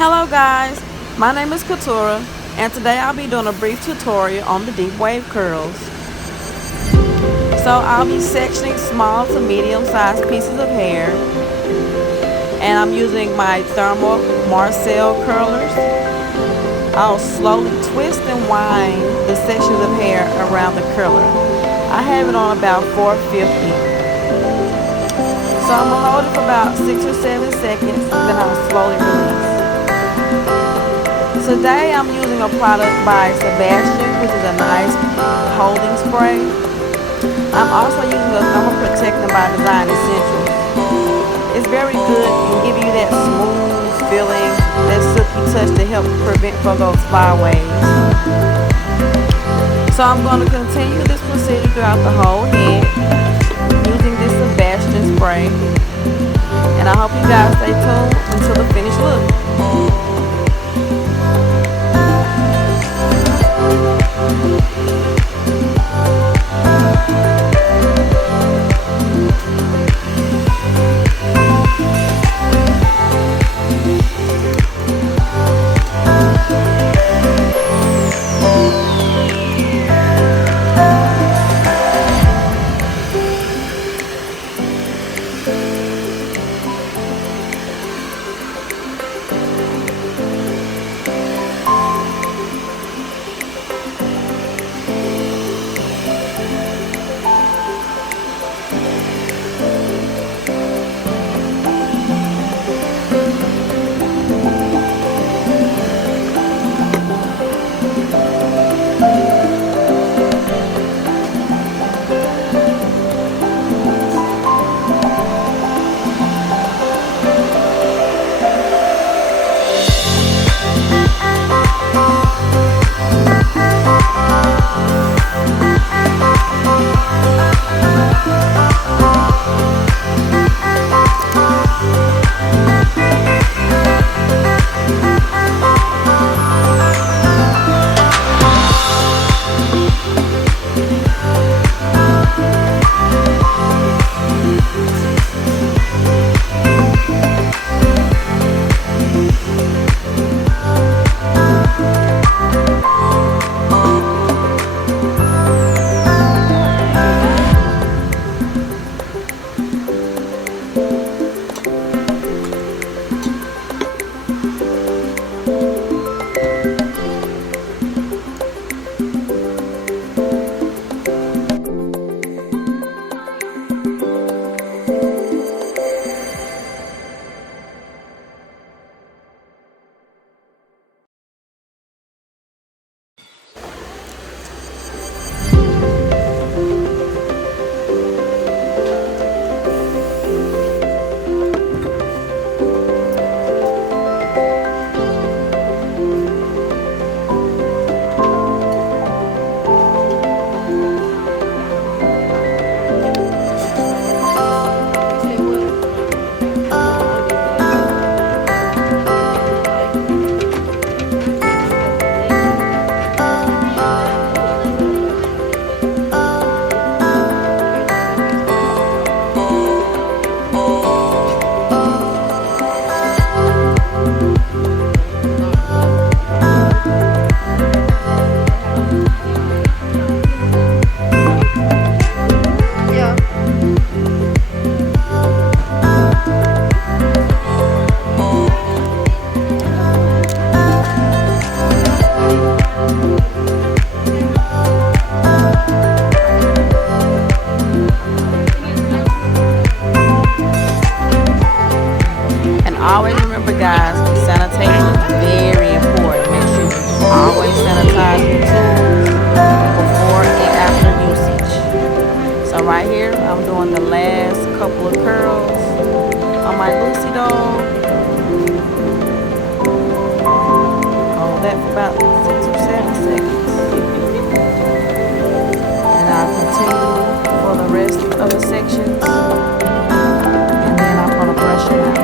Hello guys, my name is Katura and today I'll be doing a brief tutorial on the deep wave curls. So I'll be sectioning small to medium sized pieces of hair and I'm using my thermal Marcel curlers. I'll slowly twist and wind the sections of hair around the curler. I have it on about 450. So I'm going to hold it for about 6 or 7 seconds and then I'll slowly release. Today I'm using a product by Sebastian, which is a nice holding spray. I'm also using a thermal protectant by Design Essentials. It's very good and give you that smooth feeling, that silky touch to help prevent from those fly waves. So I'm going to continue this procedure throughout the whole head using this Sebastian spray. And I hope you guys stay tuned until the finished look. Always remember guys, sanitation is very important. Make sure you always sanitize your tools before and after usage. So right here, I'm doing the last couple of curls on my Lucy doll. Hold that for about 6 or 7 seconds. And I'll continue for the rest of the sections. And then I'm going to brush it out.